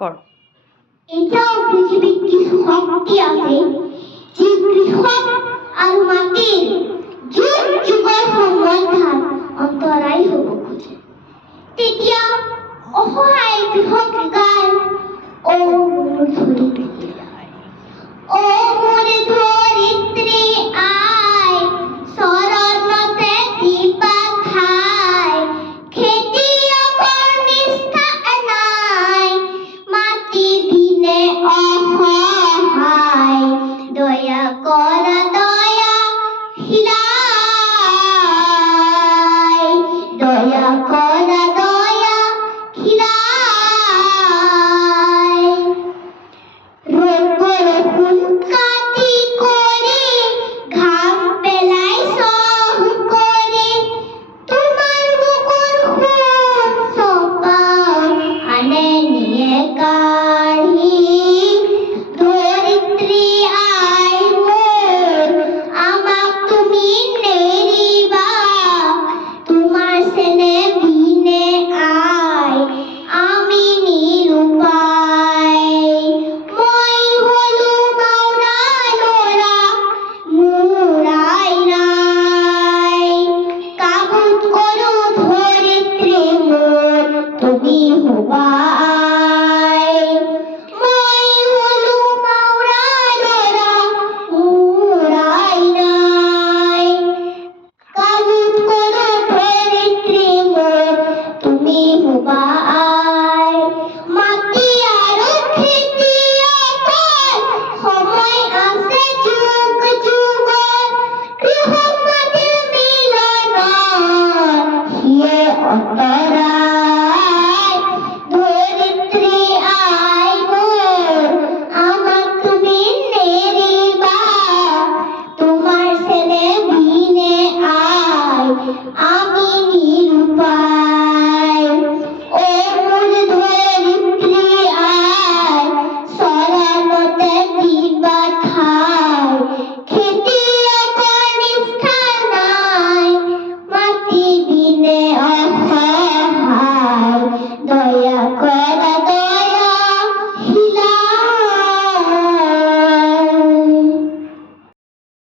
কর। এটাও পৃথিবীর কিছু শক্তি আছে যি কৃষক আৰু মাটিৰ যুগ যুগৰ সমাধান অন্তৰাই হ'ব খোজে। তেতিয়া অসহায় কৃষক গায়, অ মোৰ ধৰিত্ৰী আই, অ মোৰ ধৰিত্ৰী আই, চৰণতে দিবা ঠাই, খেতিয়কৰ নিষ্ঠা নাই, মাটি বিনে অসহায়, দয়া কৰা দয়াশীলাই, দয়া কৰা দয়াশীলাই। ৰ'দ বৰষুণ কাটি কৰি ঘাম পেলাই চহ কৰি, তোমাৰ বুকুৰ সোণ চপা আনে নিয়ে কা